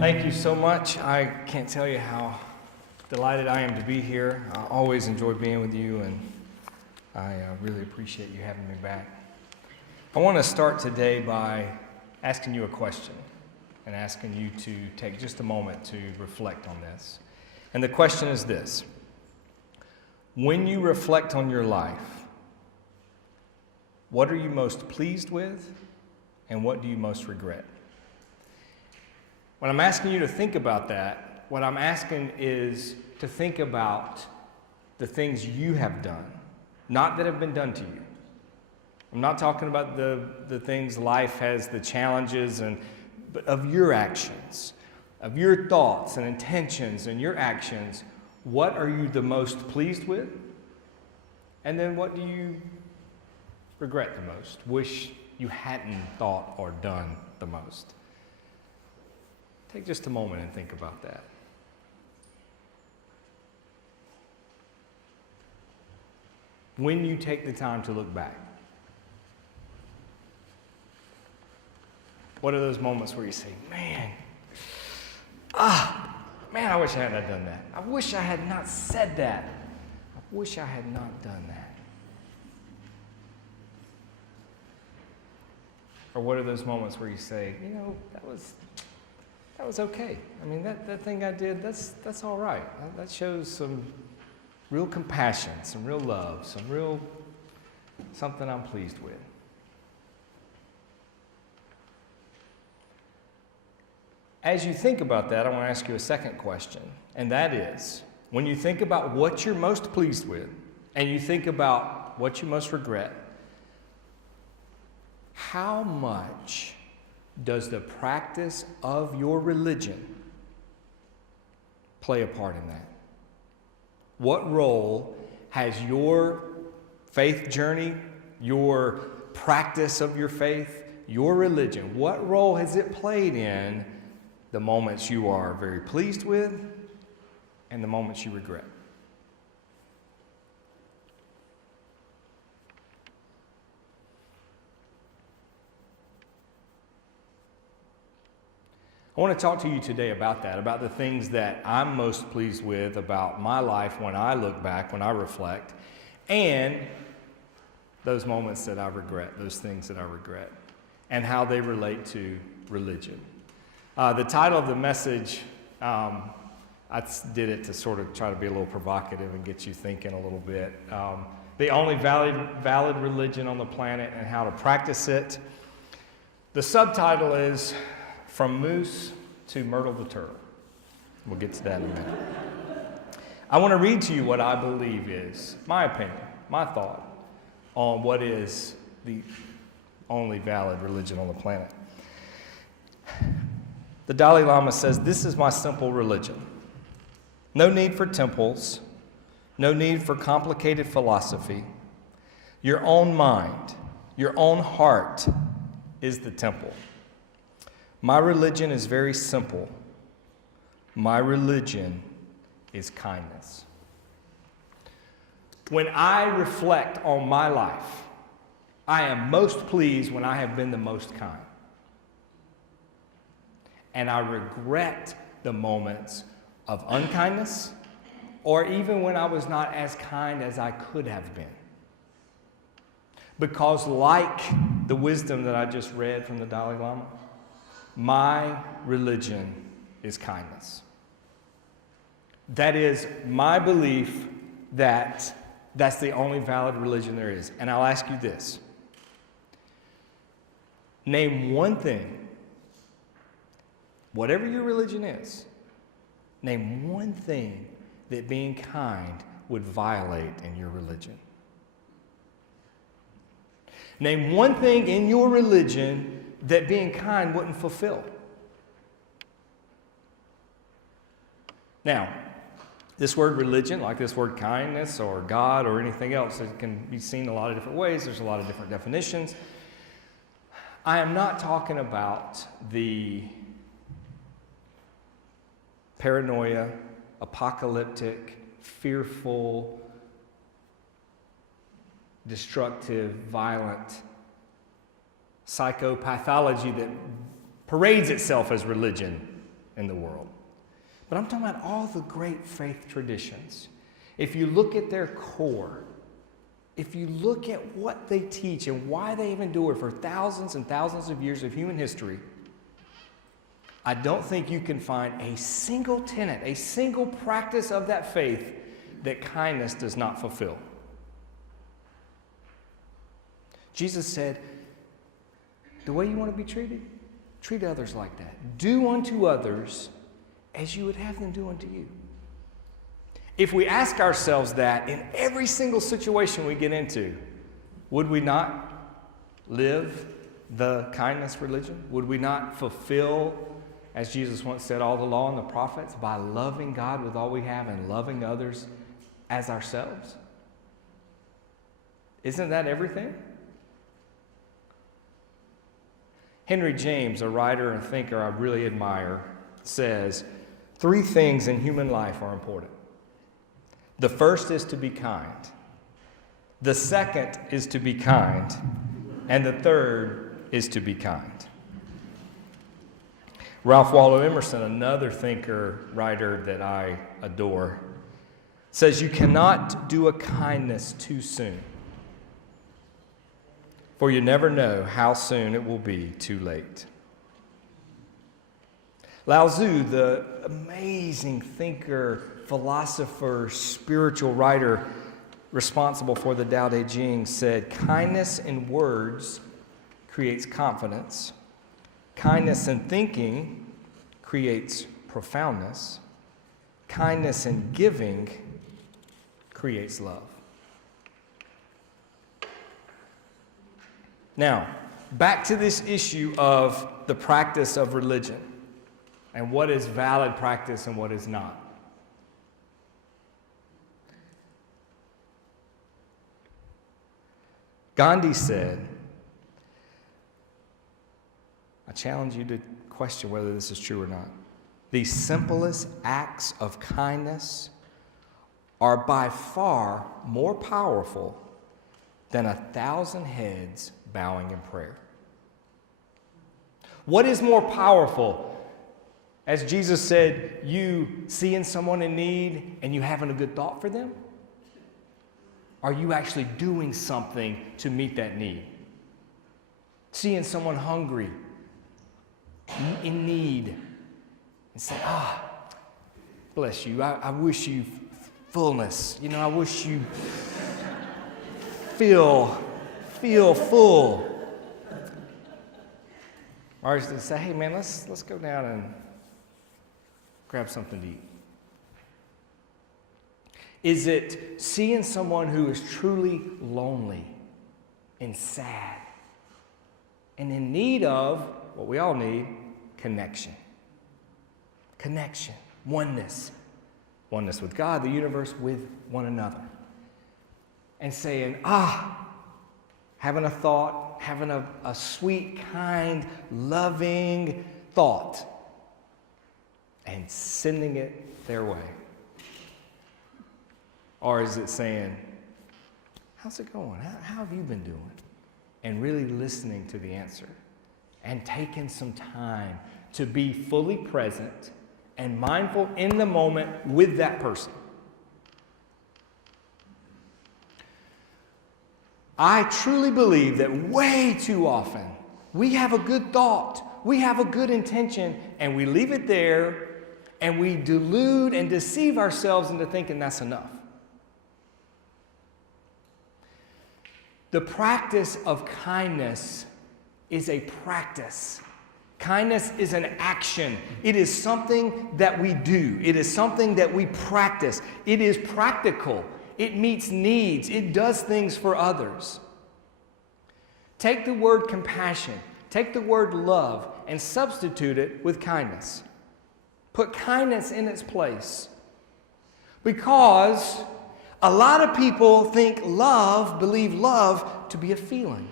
Thank you so much. I can't tell you how delighted I am to be here. I always enjoy being with you, and I really appreciate you having me back. I want to start today by asking you a question and asking you to take just a moment to reflect on this. And the question is this: when you reflect on your life, what are you most pleased with, and what do you most regret? When I'm asking you to think about that, what I'm asking is to think about the things you have done, not that have been done to you. I'm not talking about the things life has, the challenges, but of your actions, of your thoughts and intentions and your actions. What are you the most pleased with? And then what do you regret the most? Wish you hadn't thought or done the most? Take just a moment and think about that. When you take the time to look back, what are those moments where you say, man, I wish I hadn't done that. I wish I had not said that. I wish I had not done that. Or what are those moments where you say, that was okay. I mean, that thing I did, that's all right. That shows some real compassion, some real love, something I'm pleased with. As you think about that, I want to ask you a second question, and that is, when you think about what you're most pleased with, and you think about what you most regret, how much does the practice of your religion play a part in that? What role has your faith journey, your practice of your faith, your religion, what role has it played in the moments you are very pleased with and the moments you regret? I want to talk to you today about that, about the things that I'm most pleased with about my life when I look back, when I reflect, and those moments that I regret, those things that I regret, and how they relate to religion. The title of the message, I did it to sort of try to be a little provocative and get you thinking a little bit. The only valid religion on the planet and how to practice it. The subtitle is From Moose to Myrtle the Turtle. We'll get to that in a minute. I want to read to you what I believe is my opinion, my thought on what is the only valid religion on the planet. The Dalai Lama says, "This is my simple religion. No need for temples, no need for complicated philosophy. Your own mind, your own heart is the temple. My religion is very simple. My religion is kindness." When I reflect on my life, I am most pleased when I have been the most kind. And I regret the moments of unkindness, or even when I was not as kind as I could have been. Because like the wisdom that I just read from the Dalai Lama, my religion is kindness. That is my belief that that's the only valid religion there is. And I'll ask you this. Name one thing, whatever your religion is, name one thing that being kind would violate in your religion. Name one thing in your religion that being kind wouldn't fulfill. Now, this word religion, like this word kindness or God or anything else, it can be seen a lot of different ways. There's a lot of different definitions. I am not talking about the paranoia, apocalyptic, fearful, destructive, violent psychopathology that parades itself as religion in the world. But I'm talking about all the great faith traditions. If you look at their core, if you look at what they teach and why they have endured for thousands and thousands of years of human history, I don't think you can find a single tenet, a single practice of that faith that kindness does not fulfill. Jesus said, the way you want to be treated, treat others like that. Do unto others as you would have them do unto you. If we ask ourselves that in every single situation we get into, would we not live the kindness religion? Would we not fulfill, as Jesus once said, all the law and the prophets by loving God with all we have and loving others as ourselves? Isn't that everything? Henry James, a writer and thinker I really admire, says, 3 things in human life are important. The first is to be kind. The second is to be kind. And the third is to be kind. Ralph Waldo Emerson, another thinker, writer that I adore, says you cannot do a kindness too soon, for you never know how soon it will be too late. Lao Tzu, the amazing thinker, philosopher, spiritual writer responsible for the Tao Te Ching, said, kindness in words creates confidence. Kindness in thinking creates profoundness. Kindness in giving creates love. Now, back to this issue of the practice of religion and what is valid practice and what is not. Gandhi said, I challenge you to question whether this is true or not. The simplest acts of kindness are by far more powerful than 1,000 heads bowing in prayer. What is more powerful? As Jesus said, you seeing someone in need and you having a good thought for them? Are you actually doing something to meet that need? Seeing someone hungry, in need, and say, bless you, I wish you fullness. I wish you feel full. Or is to say, hey man, let's go down and grab something to eat. Is it seeing someone who is truly lonely and sad and in need of what we all need, connection. Connection, oneness. Oneness with God, the universe, with one another. And saying, having a thought, having a sweet, kind, loving thought and sending it their way. Or is it saying, how's it going? How have you been doing? And really listening to the answer and taking some time to be fully present and mindful in the moment with that person. I truly believe that way too often we have a good thought, we have a good intention, and we leave it there and we delude and deceive ourselves into thinking that's enough. The practice of kindness is a practice. Kindness is an action. It is something that we do. It is something that we practice. It is practical. It meets needs. It does things for others. Take the word compassion, take the word love, and substitute it with kindness. Put kindness in its place. Because a lot of people believe love to be a feeling.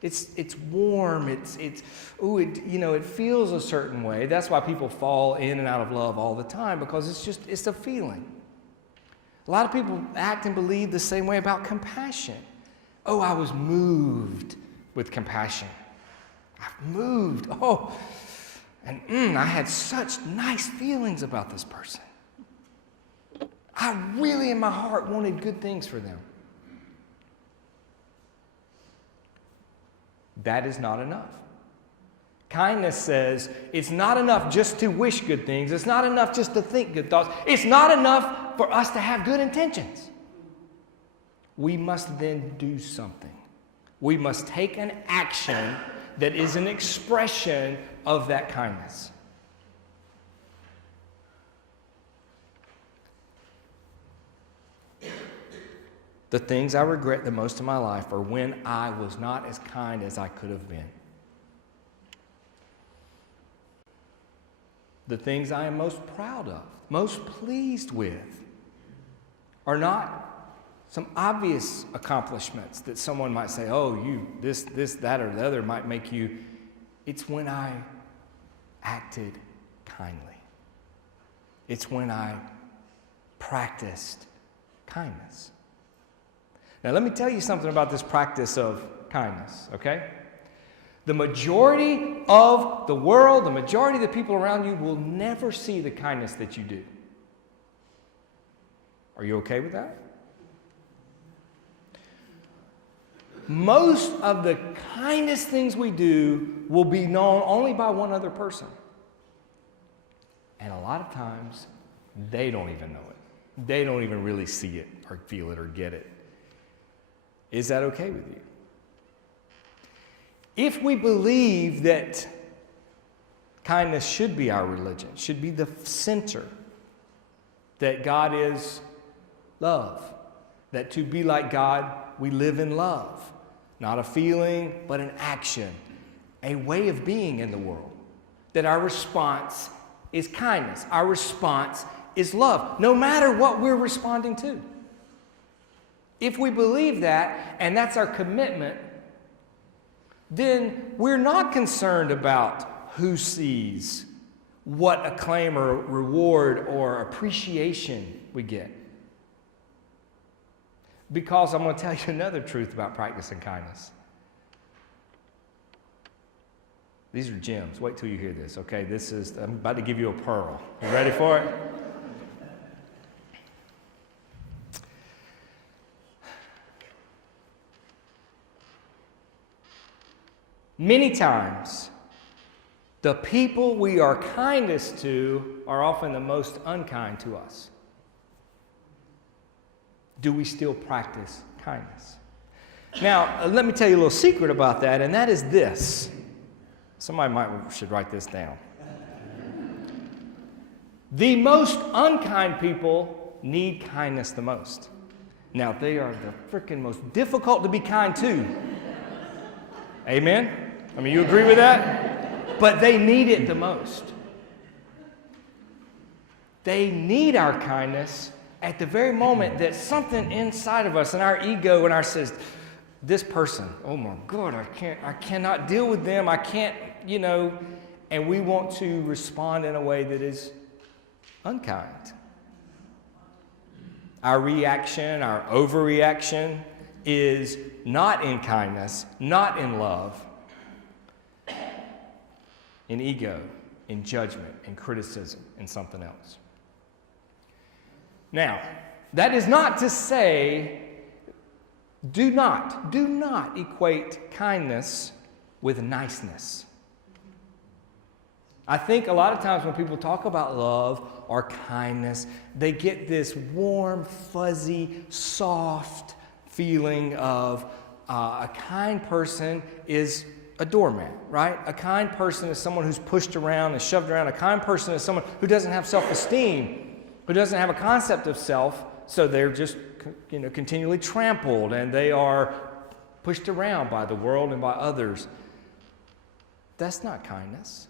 It's warm, it feels a certain way. That's why people fall in and out of love all the time, because it's a feeling. A lot of people act and believe the same way about compassion. Oh, I was moved with compassion. I've moved. Oh, And I had such nice feelings about this person. I really, in my heart, wanted good things for them. That is not enough. Kindness says it's not enough just to wish good things. It's not enough just to think good thoughts. It's not enough for us to have good intentions. We must then do something. We must take an action that is an expression of that kindness. The things I regret the most in my life are when I was not as kind as I could have been. The things I am most proud of, most pleased with, are not some obvious accomplishments that someone might say, oh, you, this, that, or the other might make you. It's when I acted kindly. It's when I practiced kindness. Now, let me tell you something about this practice of kindness, okay? The majority of the world, the majority of the people around you will never see the kindness that you do. Are you okay with that? Most of the kindest things we do will be known only by one other person. And a lot of times, they don't even know it. They don't even really see it or feel it or get it. Is that okay with you? If we believe that kindness should be our religion, should be the center, that God is love, that to be like God, we live in love, not a feeling, but an action, a way of being in the world, that our response is kindness, our response is love, no matter what we're responding to. If we believe that, and that's our commitment, then we're not concerned about who sees, what acclaim or reward or appreciation we get. Because I'm going to tell you another truth about practicing kindness. These are gems. Wait till you hear this, okay? I'm about to give you a pearl. You ready for it? Many times, the people we are kindest to are often the most unkind to us. Do we still practice kindness? Now, let me tell you a little secret about that, and that is this. Somebody should write this down. The most unkind people need kindness the most. Now, they are the freaking most difficult to be kind to. Amen? I mean, you agree with that? But they need it the most. They need our kindness at the very moment that something inside of us and our ego and our says, this person, oh my God, I cannot deal with them. I can't, and we want to respond in a way that is unkind. Our reaction, our overreaction is not in kindness, not in love, in ego, in judgment, in criticism, in something else. Now, that is not to say, do not equate kindness with niceness. I think a lot of times when people talk about love or kindness, they get this warm, fuzzy, soft feeling of a kind person is a doormat, right? A kind person is someone who's pushed around and shoved around. A kind person is someone who doesn't have self-esteem, who doesn't have a concept of self, so they're just continually trampled and they are pushed around by the world and by others. That's not kindness.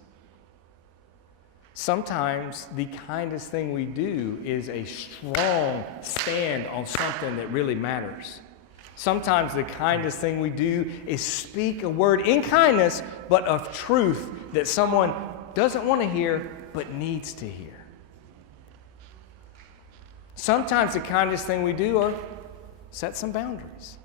Sometimes the kindest thing we do is a strong stand on something that really matters. Sometimes the kindest thing we do is speak a word in kindness, but of truth that someone doesn't want to hear, but needs to hear. Sometimes the kindest thing we do are set some boundaries.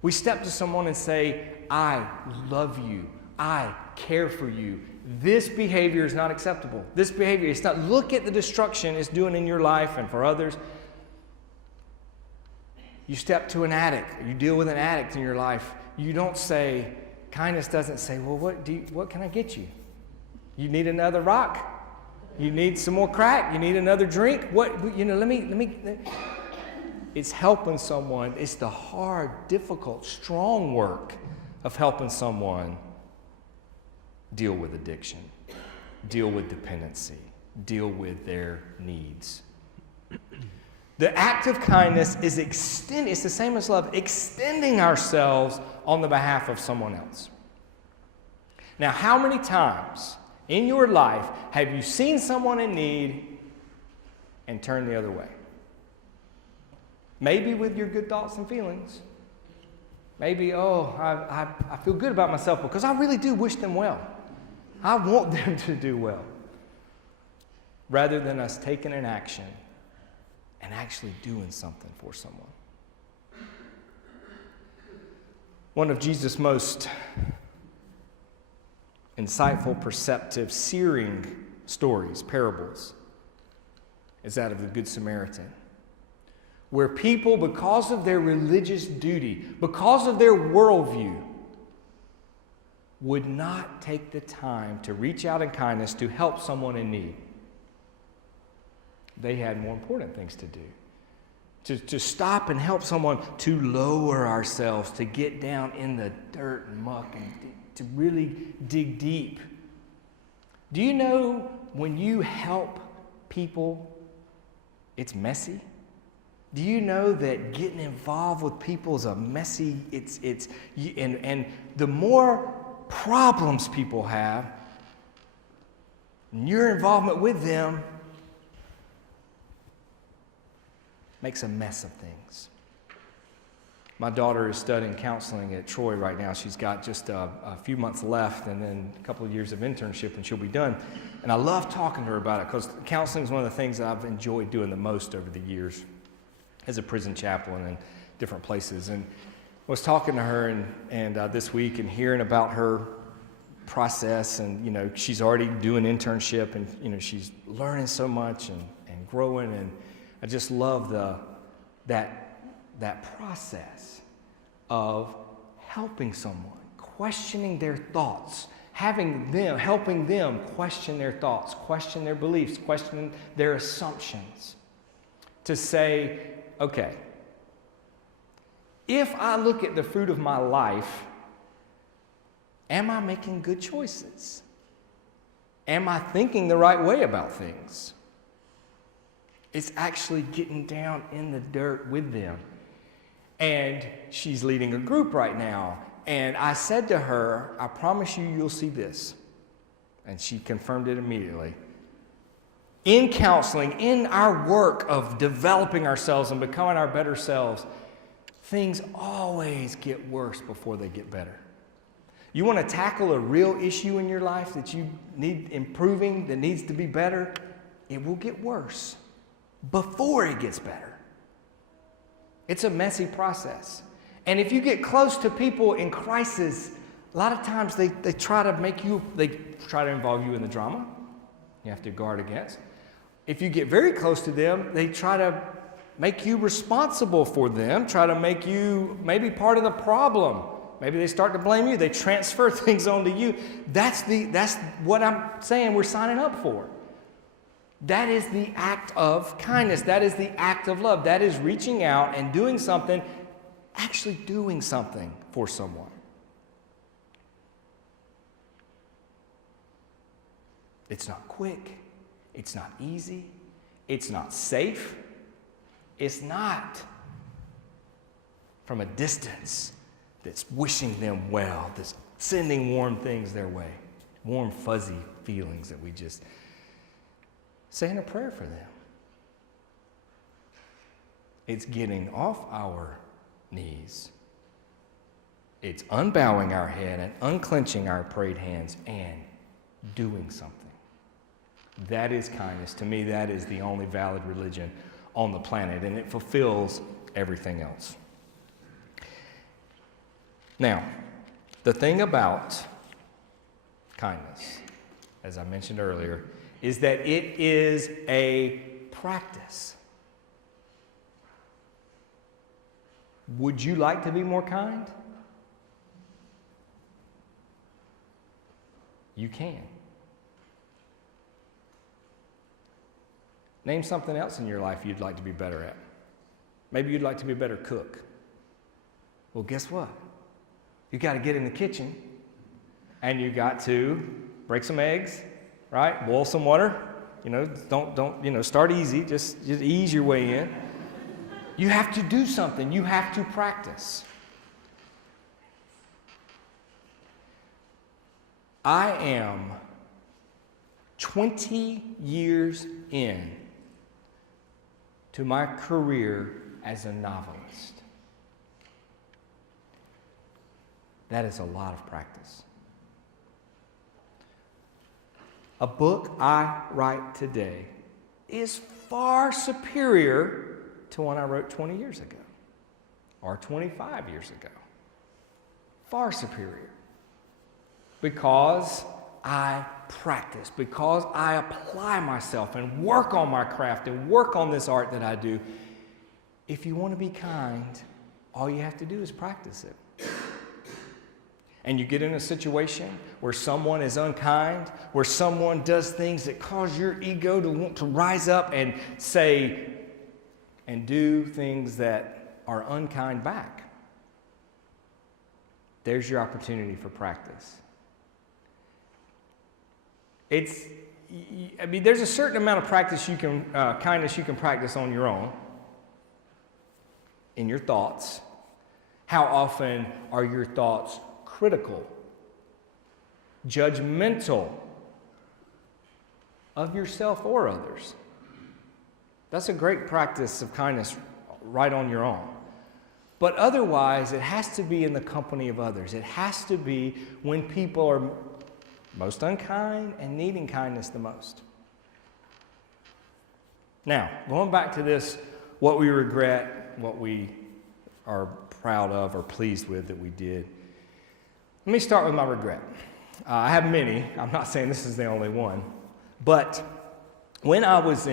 We step to someone and say, I love you. I care for you. this behavior is not acceptable. This behavior, it's not, look at the destruction it's doing in your life and for others. You step to an addict, you deal with an addict in your life. You don't say, kindness doesn't say, well, what can I get you? You need another rock? You need some more crack? You need another drink? It's helping someone. It's the hard, difficult, strong work of helping someone deal with addiction, deal with dependency, deal with their needs. The act of kindness is it's the same as love, extending ourselves on the behalf of someone else. Now, how many times in your life have you seen someone in need and turned the other way? Maybe with your good thoughts and feelings. Maybe, I feel good about myself because I really do wish them well. I want them to do well. Rather than us taking an action and actually doing something for someone. One of Jesus' most insightful, perceptive, searing stories, parables, is that of the Good Samaritan, where people, because of their religious duty, because of their worldview, would not take the time to reach out in kindness to help someone in need. They had more important things to do. To stop and help someone, to lower ourselves, to get down in the dirt and muck and to really dig deep. Do you know when you help people, it's messy? Do you know that getting involved with people is a messy, and the more problems people have, and your involvement with them makes a mess of things. My daughter is studying counseling at Troy right now. She's got just a few months left and then a couple of years of internship and she'll be done. And I love talking to her about it because counseling is one of the things that I've enjoyed doing the most over the years as a prison chaplain in different places. And I was talking to her and this week and hearing about her process, and she's already doing internship, and she's learning so much and growing, and I just love that process of helping someone, questioning their thoughts, helping them question their thoughts, question their beliefs, question their assumptions, to say, okay, if I look at the fruit of my life, am I making good choices? Am I thinking the right way about things? It's actually getting down in the dirt with them. And she's leading a group right now. And I said to her, I promise you'll see this. And she confirmed it immediately. In counseling, in our work of developing ourselves and becoming our better selves, things always get worse before they get better. You want to tackle a real issue in your life that you need improving, that needs to be better, it will get worse before it gets better. It's a messy process. And if you get close to people in crisis, a lot of times they try to involve you in the drama. You have to guard against. If you get very close to them, they try to make you responsible for them, try to make you maybe part of the problem. Maybe they start to blame you. They transfer things onto you. That's what I'm saying we're signing up for. That is the act of kindness. That is the act of love. That is reaching out and doing something, actually doing something for someone. It's not quick. It's not easy. It's not safe. It's not from a distance that's wishing them well, that's sending warm things their way, warm, fuzzy feelings that we just saying a prayer for them. It's getting off our knees. It's unbowing our head and unclenching our prayed hands and doing something. That is kindness. To me, that is the only valid religion on the planet, and it fulfills everything else. Now, the thing about kindness as I mentioned earlier, is that it is a practice. Would you like to be more kind? You can. Name something else in your life you'd like to be better at. Maybe you'd like to be a better cook. Well, guess what? You got to get in the kitchen and you got to break some eggs, right? Boil some water. Don't start easy. Just ease your way in. You have to do something. You have to practice. I am 20 years in to my career as a novelist. That is a lot of practice. A book I write today is far superior to one I wrote 20 years ago or 25 years ago. Far superior. Because I practice, because I apply myself and work on my craft and work on this art that I do. If you want to be kind, all you have to do is practice it. And you get in a situation where someone is unkind, where someone does things that cause your ego to want to rise up and say and do things that are unkind back. There's your opportunity for practice. There's a certain amount of practice kindness you can practice on your own, in your thoughts. How often are your thoughts critical, judgmental of yourself or others? That's a great practice of kindness right on your own. But otherwise, it has to be in the company of others. It has to be when people are most unkind and needing kindness the most. Now, going back to this, what we regret, what we are proud of or pleased with that we did. Let me start with my regret. I have many. I'm not saying this is the only one. But when I was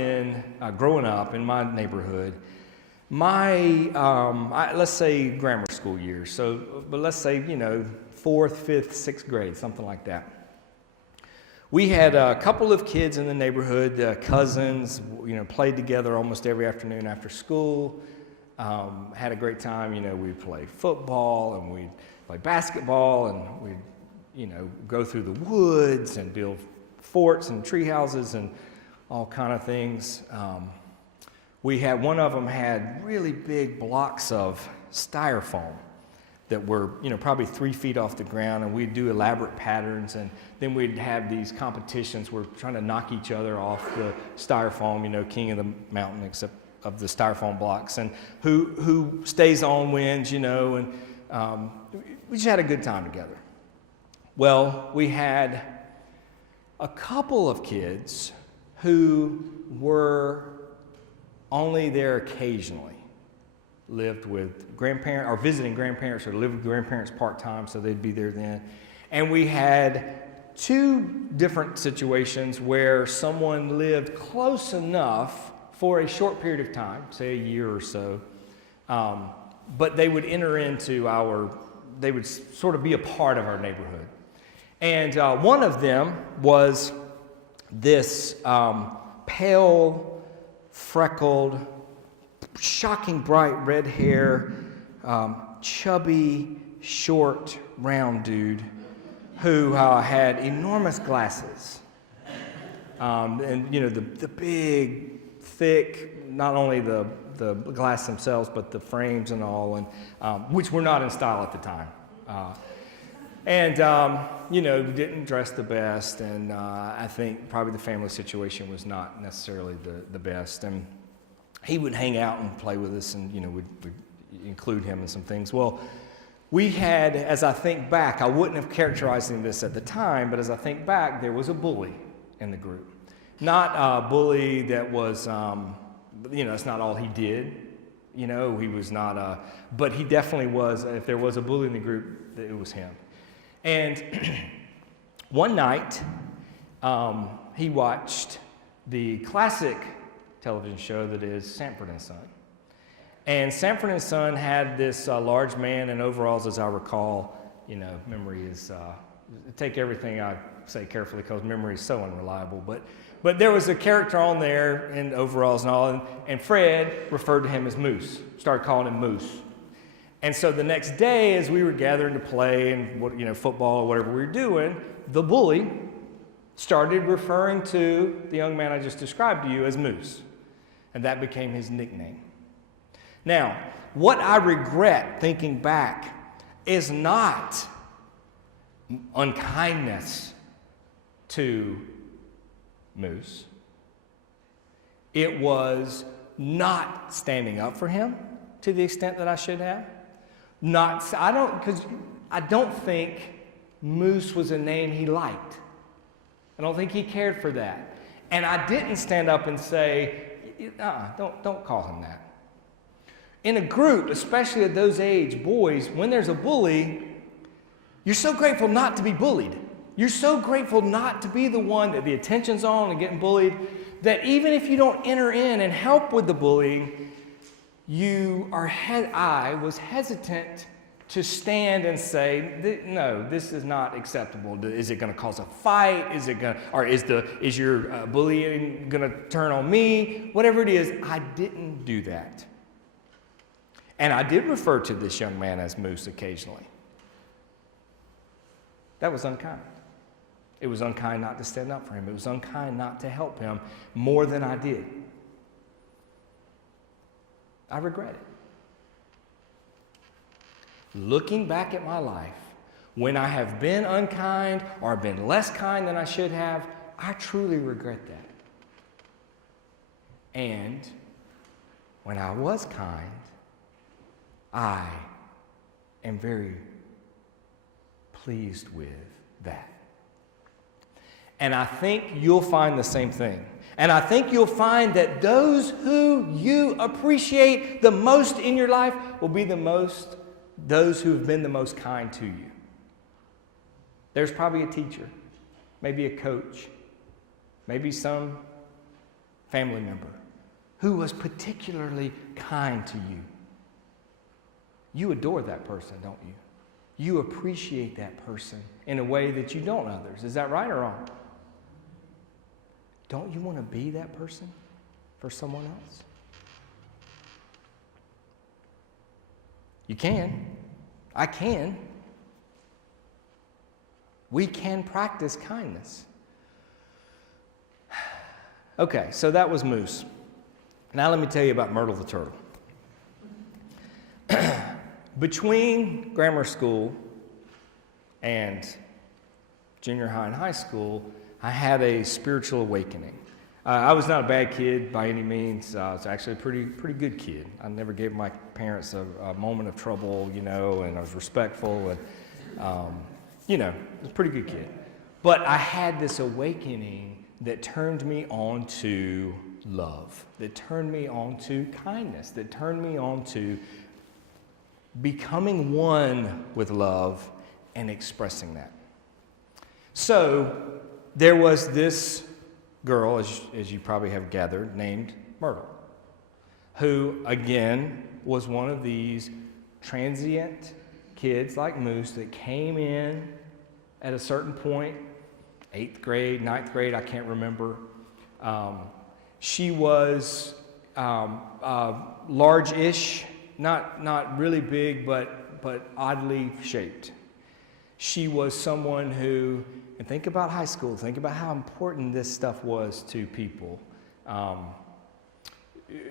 growing up in my neighborhood, let's say grammar school years, but let's say, 4th, 5th, 6th grade, something like that. We had a couple of kids in the neighborhood, cousins, played together almost every afternoon after school. Had a great time. We'd play football and we'd play basketball and we'd, go through the woods and build forts and tree houses and all kind of things. One of them had really big blocks of styrofoam that were, probably 3 feet off the ground, and we'd do elaborate patterns, and then we'd have these competitions where we're trying to knock each other off the styrofoam, king of the mountain except of the styrofoam blocks, and who stays on wins, and we just had a good time together. Well, we had a couple of kids who were only there occasionally. Lived with grandparents or visiting grandparents, or lived with grandparents part-time, so they'd be there then. And we had 2 different situations where someone lived close enough for a short period of time, say a year or so, but they would they would sort of be a part of our neighborhood. And one of them was this pale, freckled, shocking bright red hair, chubby, short, round dude who had enormous glasses. And the big, thick, not only the glass themselves, but the frames and all, and which were not in style at the time. Didn't dress the best, and I think probably the family situation was not necessarily the best. And he would hang out and play with us, and we'd include him in some things. Well, we had, as I think back, I wouldn't have characterized this at the time, but as I think back, there was a bully in the group. Not a bully that was, it's not all he did. He was not but he definitely was. If there was a bully in the group, it was him. And one night, he watched the classic television show that is Sanford and Son. And Sanford and Son had this large man in overalls, as I recall. Memory is, take everything I say carefully because memory is so unreliable. But there was a character on there in overalls and all, and Fred referred to him as Moose, started calling him Moose. And so the next day, as we were gathering to play and football or whatever we were doing, the bully started referring to the young man I just described to you as Moose. And that became his nickname. Now, what I regret thinking back is not unkindness to Moose. It was not standing up for him to the extent that I should have. I don't think Moose was a name he liked. I don't think he cared for that. And I didn't stand up and say, don't call him that. In a group, especially at those age, boys, when there's a bully, you're so grateful not to be bullied. You're so grateful not to be the one that the attention's on and getting bullied, that even if you don't enter in and help with the bullying, I was hesitant to stand and say, no, this is not acceptable. Is it going to cause a fight? Is your bullying going to turn on me? Whatever it is, I didn't do that. And I did refer to this young man as Moose occasionally. That was unkind. It was unkind not to stand up for him. It was unkind not to help him more than I did. I regret it. Looking back at my life, when I have been unkind or been less kind than I should have, I truly regret that. And when I was kind, I am very pleased with that. And I think you'll find the same thing. And I think you'll find that those who you appreciate the most in your life will be those who have been the most kind to you. There's probably a teacher, maybe a coach, maybe some family member who was particularly kind to you. You adore that person, don't you? You appreciate that person in a way that you don't others. Is that right or wrong? Don't you want to be that person for someone else? You can. I can. We can practice kindness. Okay, so that was Moose. Now let me tell you about Myrtle the turtle. Between grammar school and junior high and high school, I had a spiritual awakening. I was not a bad kid by any means. I was actually a pretty good kid. I never gave my parents a moment of trouble, and I was respectful, and I was a pretty good kid. But I had this awakening that turned me on to love, that turned me on to kindness, that turned me on to becoming one with love and expressing that. So there was this girl, as you probably have gathered, named Myrtle, who, again, was one of these transient kids like Moose that came in at a certain point, 8th grade, 9th grade, I can't remember. She was large-ish, not really big, but oddly shaped. She was someone who, and think about high school, think about how important this stuff was to people.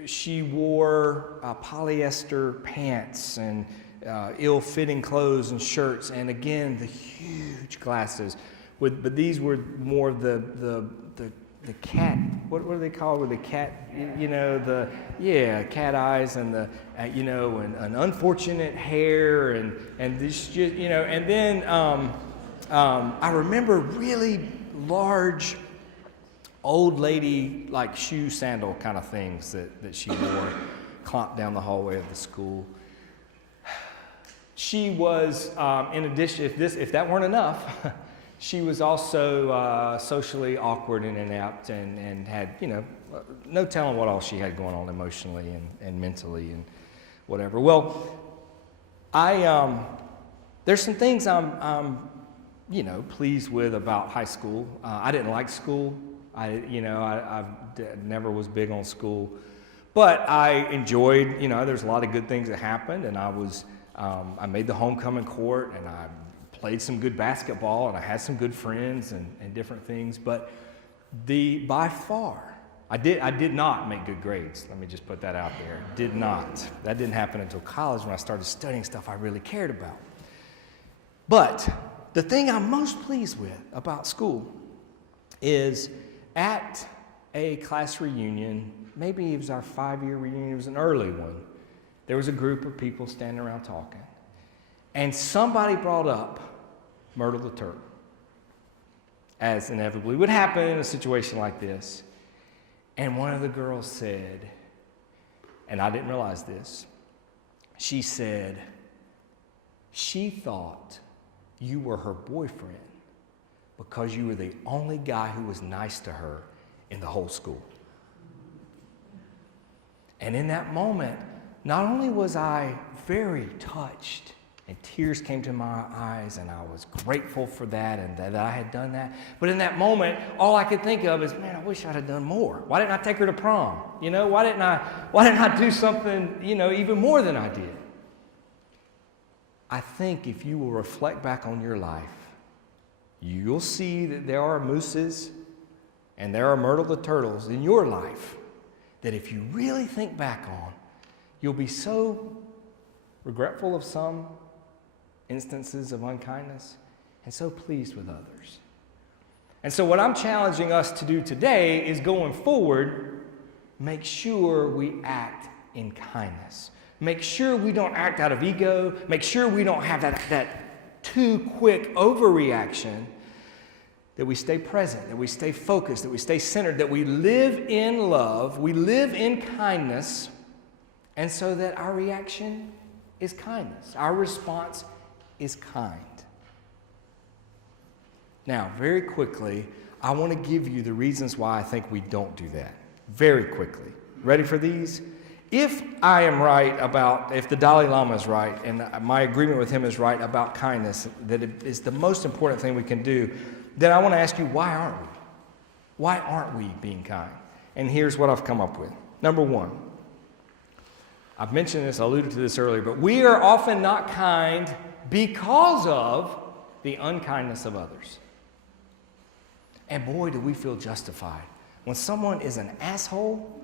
She wore polyester pants and ill-fitting clothes and shirts, and again, the huge glasses. But these were more the cat, what do they call it? The cat, cat eyes and and unfortunate hair and this just, and then I remember really large old lady like shoe sandal kind of things that she wore clomped down the hallway of the school. She was, in addition, if that weren't enough, She was also socially awkward and inept and had, no telling what all she had going on emotionally and mentally and whatever. Well, there's some things I'm pleased with about high school. I didn't like school. I never was big on school. But I enjoyed, there's a lot of good things that happened, and I made the homecoming court, and I played some good basketball, and I had some good friends and different things. But by far, I did not make good grades. Let me just put that out there. Did not. That didn't happen until college when I started studying stuff I really cared about. But the thing I'm most pleased with about school is at a class reunion, maybe it was our 5-year reunion, it was an early one, there was a group of people standing around talking, and somebody brought up Myrtle the turtle, as inevitably would happen in a situation like this. And one of the girls said, and I didn't realize this, she said she thought you were her boyfriend because you were the only guy who was nice to her in the whole school. And in that moment, not only was I very touched and tears came to my eyes and I was grateful for that and that I had done that, but in that moment, all I could think of is, man, I wish I'd have done more. Why didn't I take her to prom? Why didn't I do something, even more than I did? I think if you will reflect back on your life, you'll see that there are mooses and there are Myrtle the turtles in your life that if you really think back on, you'll be so regretful of some instances of unkindness and so pleased with others. And so what I'm challenging us to do today is going forward, make sure we act in kindness. Make sure we don't act out of ego. Make sure we don't have that too quick overreaction, that we stay present, that we stay focused, that we stay centered, that we live in love, we live in kindness, and so that our reaction is kindness. Our response is kind. Now, very quickly, I want to give you the reasons why I think we don't do that. Very quickly. Ready for these? If I am right if the Dalai Lama is right, and my agreement with him is right about kindness, that it is the most important thing we can do, then I want to ask you, why aren't we? Why aren't we being kind? And here's what I've come up with. Number one, I've mentioned this, I alluded to this earlier, but we are often not kind because of the unkindness of others. And boy, do we feel justified. When someone is an asshole,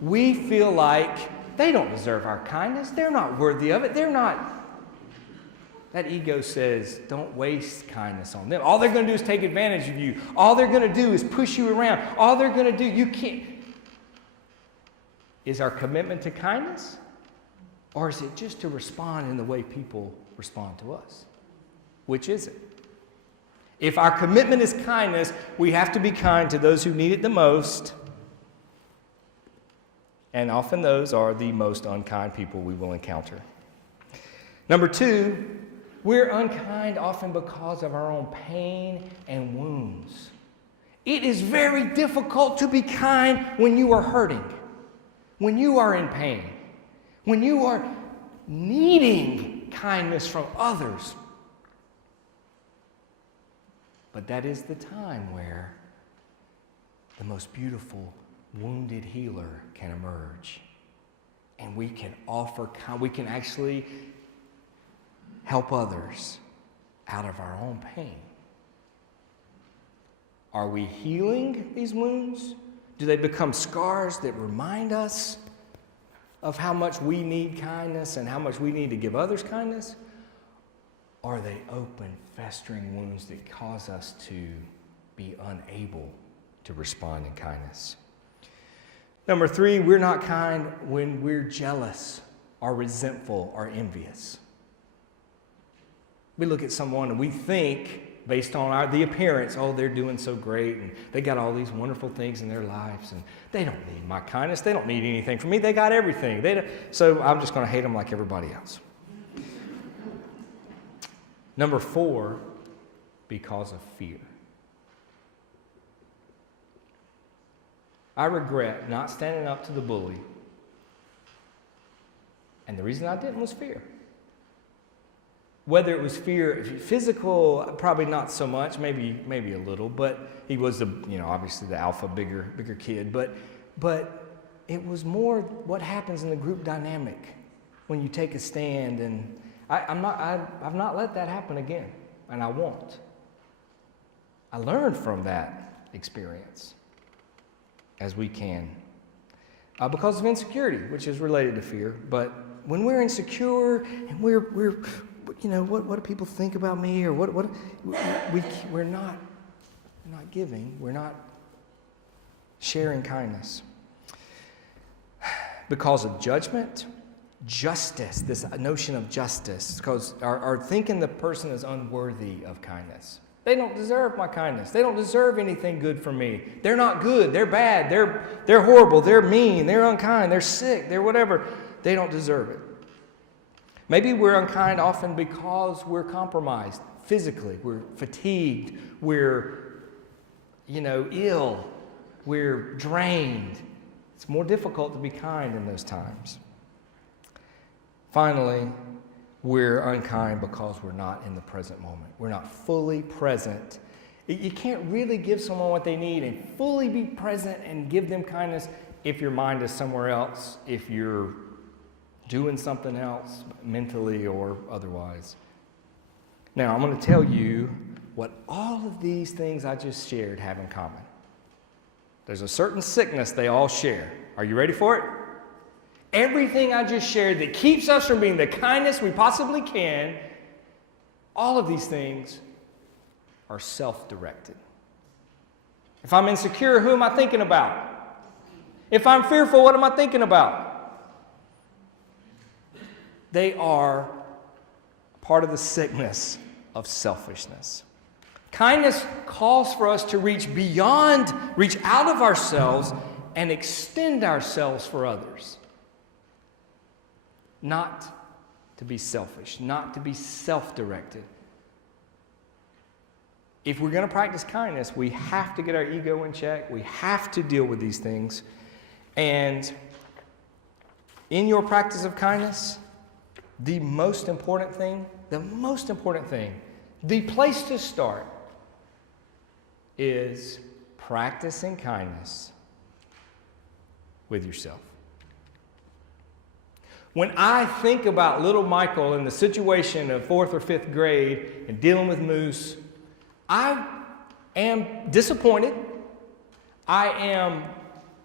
we feel like they don't deserve our kindness. They're not worthy of it. That ego says, don't waste kindness on them. All they're going to do is take advantage of you. All they're going to do is push you around. All they're going to do, you can't. Is our commitment to kindness? Or is it just to respond in the way people respond to us? Which is it? If our commitment is kindness, we have to be kind to those who need it the most. And often those are the most unkind people we will encounter. Number two, we're unkind often because of our own pain and wounds. It is very difficult to be kind when you are hurting, when you are in pain, when you are needing kindness from others. But that is the time where the most beautiful wounded healer can emerge. And we can actually help others out of our own pain. Are we healing these wounds? Do they become scars that remind us of how much we need kindness and how much we need to give others kindness? Or are they open, festering wounds that cause us to be unable to respond in kindness? Number three, we're not kind when we're jealous or resentful or envious. We look at someone and we think, based on the appearance, oh, they're doing so great and they got all these wonderful things in their lives and they don't need my kindness. They don't need anything from me. They got everything. So I'm just going to hate them like everybody else. Number four, because of fear. I regret not standing up to the bully. And the reason I didn't was fear. Whether it was fear, physical, probably not so much, maybe a little, but he was obviously the alpha, bigger kid, but it was more what happens in the group dynamic when you take a stand, and I've not let that happen again, and I won't. I learned from that experience as we can because of insecurity, which is related to fear. But when we're insecure and we're what do people think about me, or we're not giving, we're not sharing kindness because of judgment, justice, this notion of justice, because our thinking the person is unworthy of kindness. They don't deserve my kindness. They don't deserve anything good from me. They're not good. They're bad. They're horrible. They're mean. They're unkind. They're sick. They're whatever. They don't deserve it. Maybe we're unkind often because we're compromised physically. We're fatigued. We're, ill. We're drained. It's more difficult to be kind in those times. Finally, we're unkind because we're not in the present moment. We're not fully present. You can't really give someone what they need and fully be present and give them kindness if your mind is somewhere else, if you're doing something else mentally or otherwise. Now, I'm going to tell you what all of these things I just shared have in common. There's a certain sickness they all share. Are you ready for it? Everything I just shared that keeps us from being the kindest we possibly can, all of these things are self-directed. If I'm insecure, who am I thinking about? If I'm fearful, what am I thinking about? They are part of the sickness of selfishness. Kindness calls for us to reach out of ourselves and extend ourselves for others. Not to be selfish, not to be self-directed. If we're going to practice kindness, we have to get our ego in check. We have to deal with these things. And in your practice of kindness, the most important thing, the place to start is practicing kindness with yourself. When I think about little Michael in the situation of 4th or 5th grade and dealing with Moose, I am disappointed. I am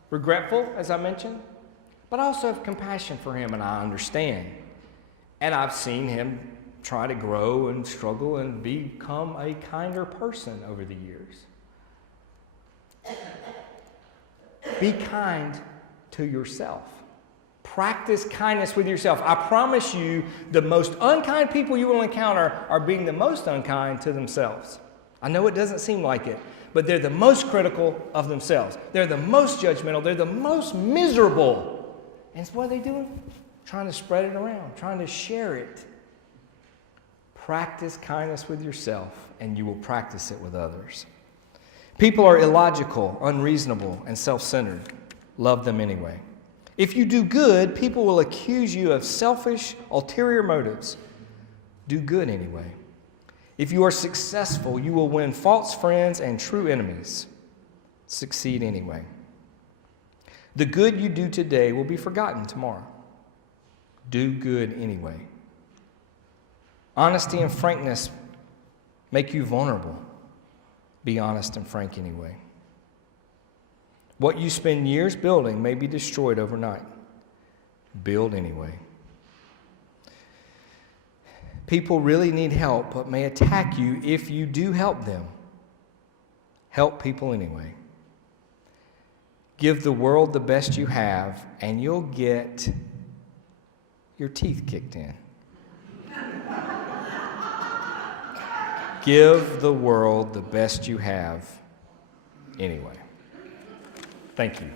regretful, as I mentioned, but I also have compassion for him, and I understand. And I've seen him try to grow and struggle and become a kinder person over the years. Be kind to yourself. Practice kindness with yourself. I promise you, the most unkind people you will encounter are being the most unkind to themselves. I know it doesn't seem like it, but they're the most critical of themselves. They're the most judgmental. They're the most miserable. And what are they doing? Trying to spread it around, trying to share it. Practice kindness with yourself, and you will practice it with others. People are illogical, unreasonable, and self-centered. Love them anyway. If you do good, people will accuse you of selfish, ulterior motives. Do good anyway. If you are successful, you will win false friends and true enemies. Succeed anyway. The good you do today will be forgotten tomorrow. Do good anyway. Honesty and frankness make you vulnerable. Be honest and frank anyway. What you spend years building may be destroyed overnight. Build anyway. People really need help, but may attack you if you do help them. Help people anyway. Give the world the best you have, and you'll get your teeth kicked in. Give the world the best you have anyway. Thank you.